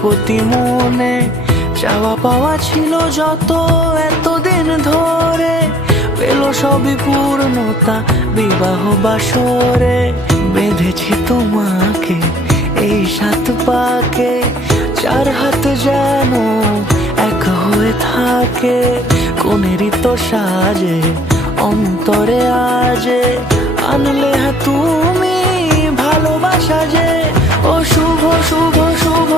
প্রতি মনে চাওয়া পাওয়া ছিল যত এতদিন ধরে, পেল সবই পূর্ণতা বিবাহ বাসরে। বেঁধেছি তোমাকে এই 7 পাকে, 4 হাত যেন এক হয়ে থাকে। কোনেরই তো সাজে অন্তরে আজে আনলে হ্যাঁ তুমি ভালোবাসা যে। ও শুভ শুভ শুভ